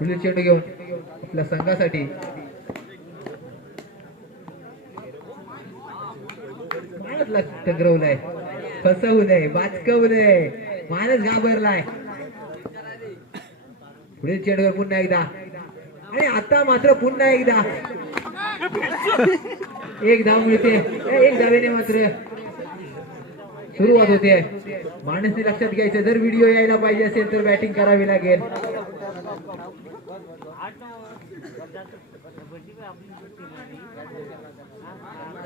म्हणजे पुढील चेंडू घेऊन आपल्या संघासाठी. माणसला टगरवलंय फसवलंय बाचकवलंय माणस घाबरलाय. पुढील चेंडूवर पुन्हा एकदा. आणि आता मात्र पुन्हा एकदा. एक धाव मिळते. एक धावेने मात्र. सुरुवात होते. माणसने लक्षात घ्यायचं जर व्हिडिओ यायला पाहिजे असेल तर बॅटिंग करावी लागेल.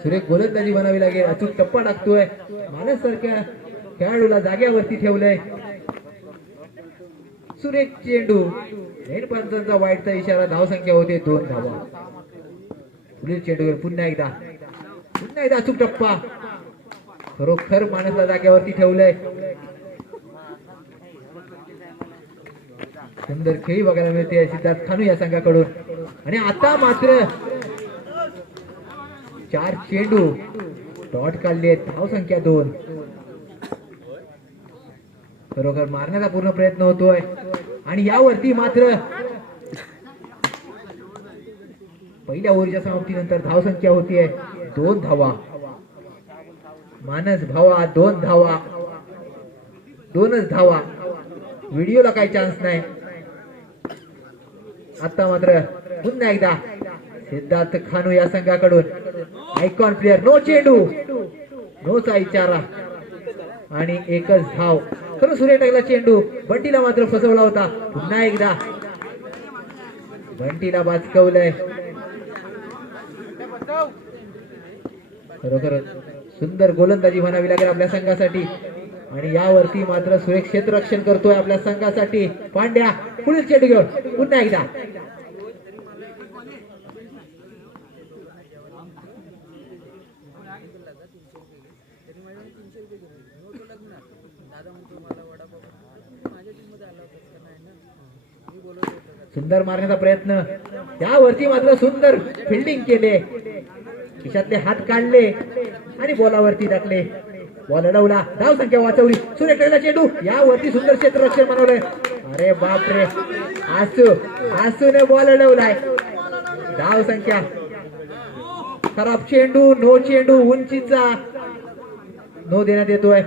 सुरेख गोलंदाजी बनावी लागेल अचूक टप्पा टाकतोय मानस सारख्या खेळाडूला जाग्यावरती ठेवलंय सुरेख चेंडू मेन वाईटचा इशारा धावसंख्या होते दोन धावा पुढील चेंडूवर पुन्हा एकदा पुन्हा एकदा अचूक टप्पा खरोखर माणसला जाग्यावरती ठेवलंय सुंदर खेळी बघायला मिळते सिद्धार्थ खानू या संघाकडून आणि आता मात्र चार चेंडू. डॉट काढले धाव संख्या दोन. खरोखर मारण्याचा पूर्ण प्रयत्न होतोय. आणि यावरती मात्र पहिल्या ओव्हरच्या समाप्तीनंतर धाव संख्या होतीये दोन धावा. मानस भावा दोन धावा. दोनच धावा. व्हिडिओला काही चान्स नाही. आता मात्र पुन्हा एकदा सिद्धार्थ खानू या संघाकडून. आयकॉन प्लेअर नो चेंडू नोचा इचारा आणि एकच धाव. खरं सूर्य टाकला चेंडू बंटीला मात्र फसवला होता. पुन्हा एकदा. बंटीला बाचकवलंय. खरोखर सुंदर गोलंदाजी म्हणावी लागेल आपल्या संघासाठी. आणि यावरती मात्र सुरेख क्षेत्ररक्षण करतोय आपल्या संघासाठी. पांड्या पुढील चेंडू घेऊन. पुन्हा एकदा. सुंदर मारण्याचा प्रयत्न. त्यावरती मात्र सुंदर फिल्डिंग केले. खिशातले हात काढले आणि बॉलावरती टाकले. बॉल अडवला. धाव संख्या वाचवली. सूर्यकडला चेंडू. यावरती सुंदर क्षेत्ररक्षण बनवलंय अरे बापरे. आसू. आसूने बॉल अडवलाय. धाव संख्या. खराब चेंडू. नो चेंडू. उंचीचा. नो देण्यात येतोय.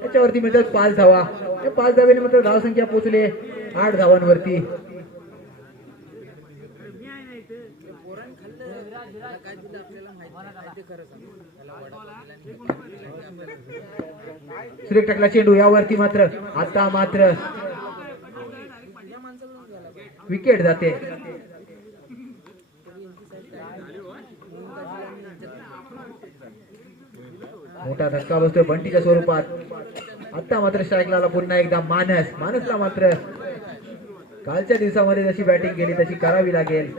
त्याच्यावरती मिळतात पाच धावा. पाच धावेने मात्र धाव संख्या पोहोचले. आठ धावांवरती. सुरेख टाकला चेंडू यावरती मात्र आता मात्र विकेट जाते. मोठा धक्का बसतोय बंटीच्या स्वरूपात. आता मात्र स्ट्राईकला पुन्हा एकदा मानस. मानसला मात्र कालच्या दिवसामध्ये जशी बॅटिंग केली तशी करावी लागेल.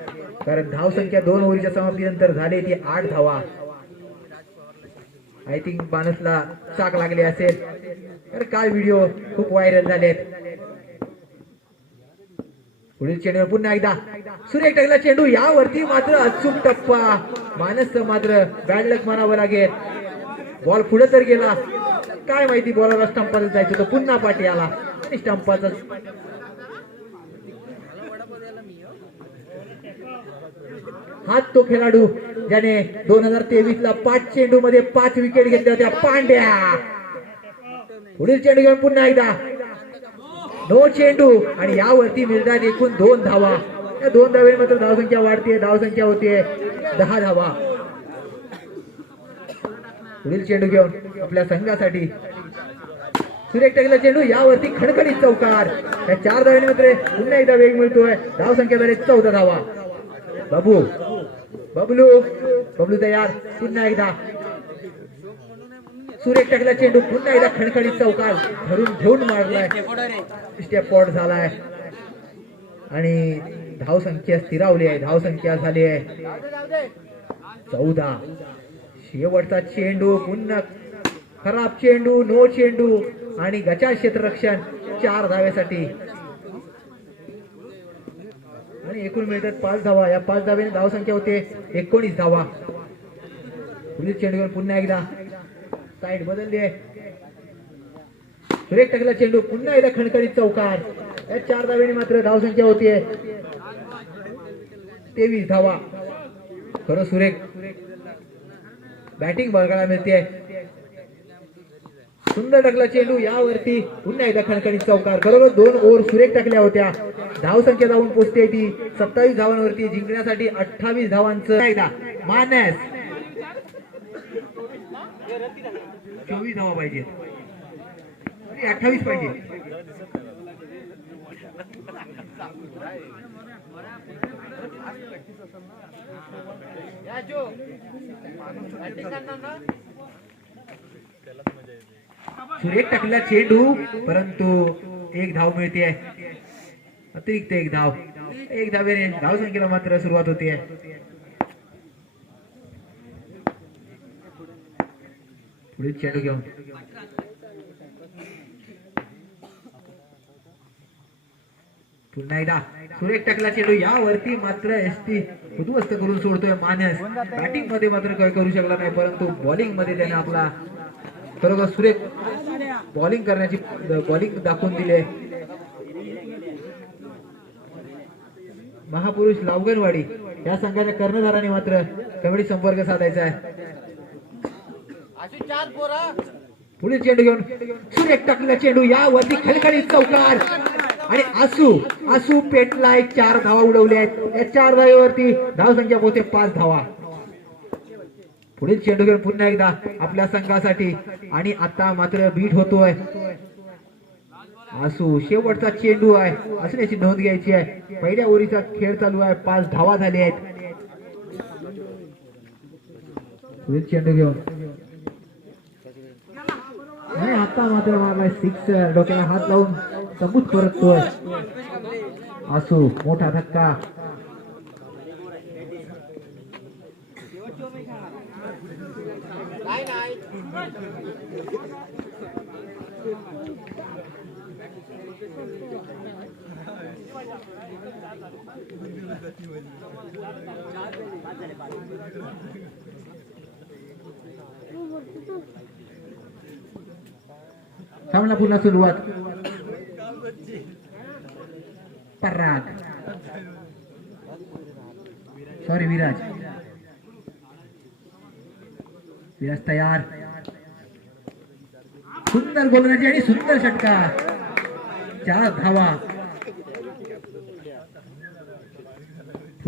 कारण धावसंख्या दोन ओव्हरच्या समाप्तीनंतर झाली ती आठ धावा. आय थिंक मानसला चाक लागली असेल. तर काल व्हिडिओ खूप व्हायरल झालेत. पुढील चेंडू पुन्हा एकदा सुरेख टाकला चेंडू. यावरती मात्र अचूक टप्पा. मानस मात्र बॅड लक म्हणावं लागेल. बॉल पुढे तर गेला. काय माहिती बॉलरला स्टंपाला जायचं होतं. पुन्हा पाठी आला. आणि स्टंपाचा हाच तो खेळाडू. ज्याने दोन हजार तेवीस ला पाच चेंडू मध्ये पाच विकेट घेतल्या होत्या. पांड्या. पुढील चेंडू घेऊन पुन्हा एकदा. नो चेंडू. आणि यावरती मिळतात एकूण दोन धावा. या दोन धावे मात्र धावसंख्या वाढते धावसंख्या होते दहा धावा. पुढील चेंडू घेऊन आपल्या संघासाठी. सुरेख टाकला चेंडू. यावरती खडखडीत चौकार. या चार धाव्याने मात्र पुन्हा एकदा वेग मिळतोय. धावसंख्या झाली चौदा धावा. बाबू बबलू बबलू तयार पुन्हा एकदा. सूर्य टाकला चेंडू पुन्हा एकदा खणखणीत चौकार धरून घेऊन मारलाय. स्टेप पॉट झालाय. आणि धाव संख्या स्थिरावली आहे धावसंख्या झाली आहे. चौदा. शेवटचा चेंडू पुन्हा खराब चेंडू नो चेंडू. आणि गचा क्षेत्ररक्षण चार धाव्यासाठी आणि एकूण मिळतात पाच धावा. या पाच धाव्याने धाव संख्या होते एकोणीस धावा. पुढील चेंडूवर पुन्हा एकदा साईड बदलली आहे. सुरेख टाकला चेंडू पुन्हा एकदा खणखणीत चौकार. या चार धाव्याने मात्र धाव संख्या होतीये तेवीस धावा. खरं सुरेख. बॅटिंग बघायला मिळते. सुंदर टाकला चेंडू यावरती. पुन्हा एकदा खणखणीत चौकार. बरोबर दोन ओव्हर सुरेख टाकल्या होत्या. धाव संख्या जाऊन पोहोचते ती. सत्तावीस धावांवरती जिंकण्यासाठी अठ्ठावीस धावांचं. एकदा. मानस. चोवीस धावा पाहिजे अठ्ठावीस पाहिजे सुरेख टाकला चेंडू परंतु एक धाव मिळते अतिरिक्त एक धाव. एक धावेने धाव संख्येला मात्र सुरुवात होते पुढील चेंडू घेऊन. पुन्हा एकदा. सुरेख टाकला चेंडू यावरती मात्र एस टी उद्ध्वस्त करून सोडतोय मानस. बॅटिंगमध्ये मात्र काही करू शकला नाही परंतु बॉलिंगमध्ये त्याने आपला खरोखर सुरेख बॉलिंग करण्याची बॉलिंग दाखवून दिले महापुरुष लावगणवाडी या संघाच्या कर्णधाराने मात्र कबड्डी संपर्क साधायचा आहे. पुढे चेंडू घेऊन सुरेख टाकलेला चेंडू यावरती खलखली चौकार. आणि आसू आसू पेटला एक चार धावा उडवल्या आहेत. या चार धावेवरती धाव संख्या पोहोचते पाच धावा. पुढील चेंडू घेऊन पुन्हा एकदा आपल्या संघासाठी. आणि आता मात्र बीट होतोय. असू शेवटचा चेंडू आहे. असण्याची नोंद घ्यायची आहे. पहिल्या ओव्हरीचा खेळ चालू आहे. पाच धावा झाले आहेत. पुढील चेंडू घेऊन. नाही आता मात्र मारलाय सिक्स डोक्याला हात लावून. सबूत परततोय. आसू मोठा धक्का. सामना पुन्हा सुरुवात पराग सॉरी विराज विराज तयार सुंदर गोलंदाजी आणि सुंदर षटकार चार धावा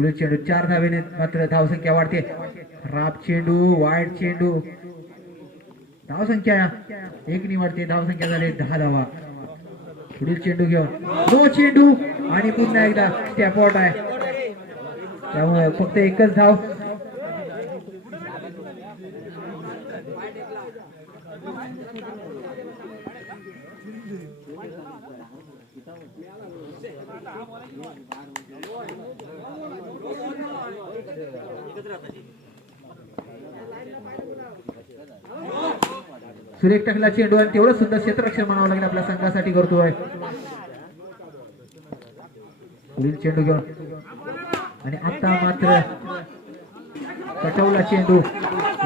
पुढील चेंडू चार धावेने मात्र धावसंख्या वाढते. राब चेंडू वाईट चेंडू. धावसंख्या एक निवडते धावसंख्या झाली दहा धावा. पुढील चेंडू घेऊन दो चेंडू आणि पुन्हा एकदा स्टॅपआउट आहे. त्यामुळे फक्त एकच धाव. सुरेख टाकला चेंडू आणि तेवढं सुद्धा क्षेत्ररक्षण म्हणावं लागेल आपल्या संघासाठी करतोय पुढील चेंडू घेऊन. आणि आता मात्र कटवला चेंडू.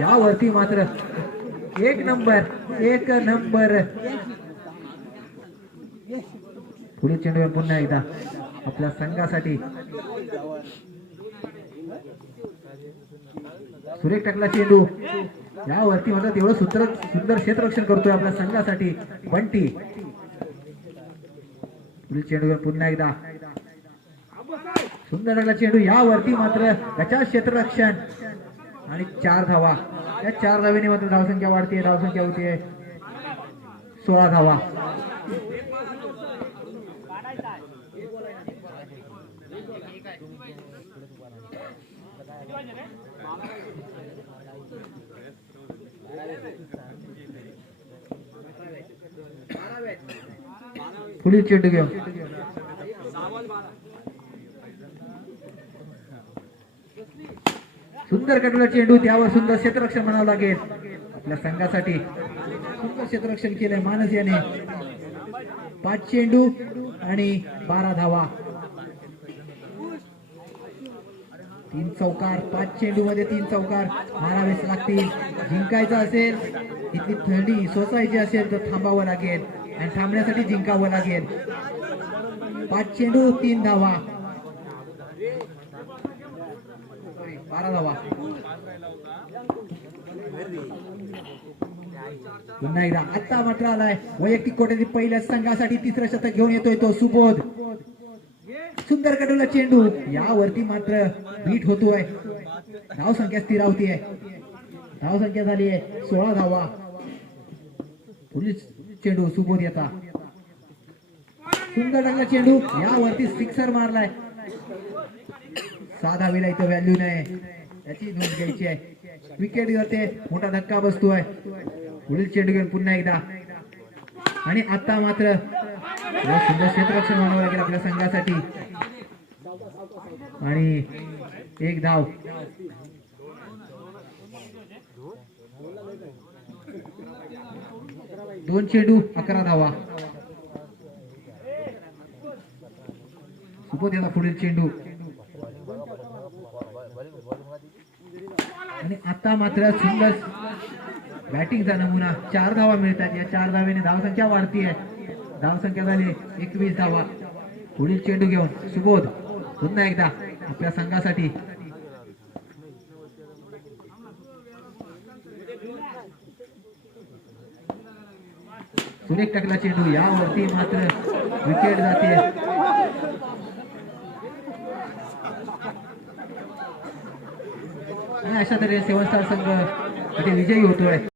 यावरती मात्र एक नंबर एक नंबर. पुढील चेंडू पुन्हा एकदा आपल्या संघासाठी. सुरेख टाकला चेंडू. यावरती म्हणतात तेवढं सुंदर सुंदर क्षेत्ररक्षण करतोय आपल्या संघासाठी. बंटी. पुढील चेंडू पुन्हा एकदा. सुंदर टाकला चेंडू. यावरती मात्र त्याच्या क्षेत्ररक्षण आणि चार धावा. या चार धावेने मात्र धावसंख्या वाढते धावसंख्या होते सोळा धावा. पुढील चेंडू घेऊ. सुंदर कटला चेंडू त्यावर सुंदर क्षेत्ररक्षण म्हणावं लागेल. आपल्या संघासाठी सुंदर क्षेत्ररक्षण केलंय मानस याने. पाच चेंडू आणि बारा धावा. तीन चौकार पाच चेंडू मध्ये तीन चौकार. मारावेच लागतील. जिंकायचं असेल इथली थंडी सोसायची असेल तर थांबावं लागेल. आणि थांबण्यासाठी जिंकावं लागेल. पाच चेंडू तीन धावा. बारा धावा. पुन्हा एकदा आता मात्र आलाय. वैयक्तिक कोट्यातील पहिल्या संघासाठी तिसरं शतक घेऊन येतोय तो सुबोध. सुंदर कडूला चेंडू. यावरती मात्र बीट होतोय. धाव संख्या स्थिरावती आहे धाव संख्या झाली आहे सोळा धावा. पुढील चेंडू सुबोध येता. सुंदर टाकला चेंडू. यावरती सिक्सर मारलाय. सहा धावीला इथं व्हॅल्यू नाही त्याची नोंद घ्यायची आहे. विकेट जाते मोठा धक्का बसतोय. पुढील चेंडू घेऊन पुन्हा एकदा. आणि आता मात्र सुंदर क्षेत्ररक्षण म्हणावं लागेल आपल्या संघासाठी. आणि एक धाव. दोन चेंडू अकरा धावा. सुपोत याला पुढील चेंडू. आणि आता मात्र सुंदर बॅटिंगचा नमुना. चार धावा मिळतात. या चार धावेने धावसंख्या वाढती आहे धावसंख्या झाली एकवीस धावा. पुढील चेंडू घेऊन सुबोध. पुन्हा एकदा आपल्या संघासाठी. सुरेख टाकला चेंडू. यावरती मात्र विकेट जाते. आणि अशा तऱ्हेने सेवन स्टार संघ विजयी होतोय.